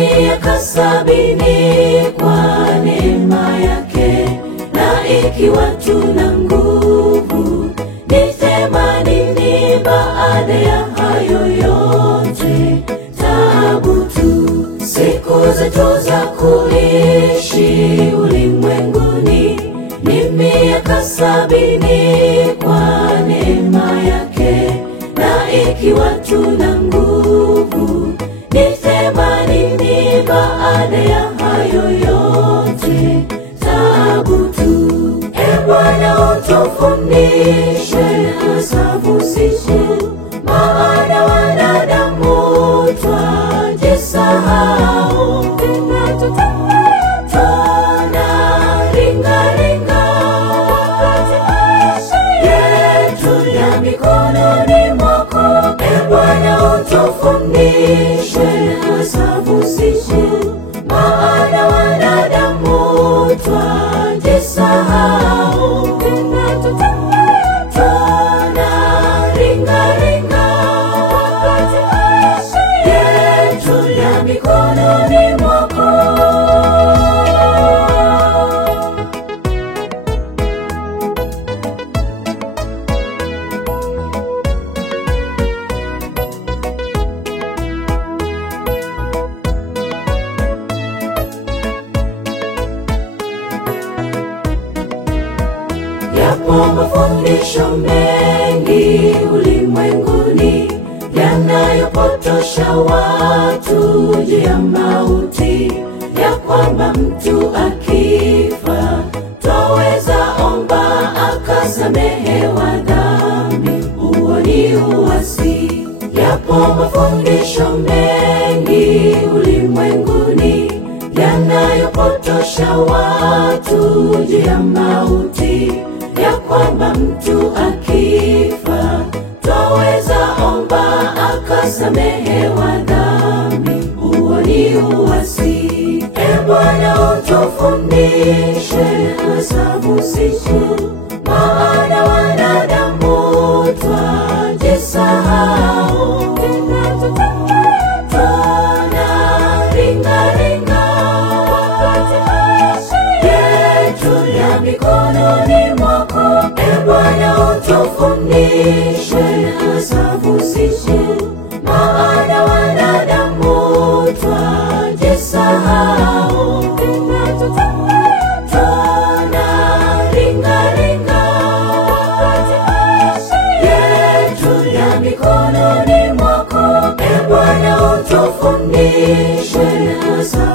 miaka 70 kwa neema yake, na ikiwa tuna nguvu ni 80 baada ya hayo yote, taabu tu. Siku zetu za kuishi ulimwenguni ni miaka 70 kwa neema yake, na ikiwa tuna nguvu ni 80 baada ya hayo yote, taabu tu. Bwana utufundishe kuhesabu siku, maana wanadamu twajisahau. Tunaringaringa wakati maisha yetu ya mikononi mwako. Bwana utufundishe kuhesabu siku, maana wanadamu twajisahau. Tunaringaringa wakati maisha yetu ya mikononi mwako. Yapo mafundisho mengi ulimwenguni yanayopotosha watu juu ya mauti, ya kwamba mtu akifa twaweza omba akasamehewa dhambi. Huo ni uasi. Yapo mafundisho mengi ulimwenguni yanayopotosha watu juu ya mauti, ya kwamba mtu akifa twaweza omba akasamehewa dhambi. Huo ni uasi. Bwana utufundishe kuhesabu siku, maana wanadamu twajisahau. Tunaringaringa wakati maisha yetu ya mikononi mwako. Bwana utufundishe kuhesabu siku, maana wanadamu twajisahau. Tunaringaringa wakati maisha yetu ya mikononi mwako. Bwana utufundishe kuhesabu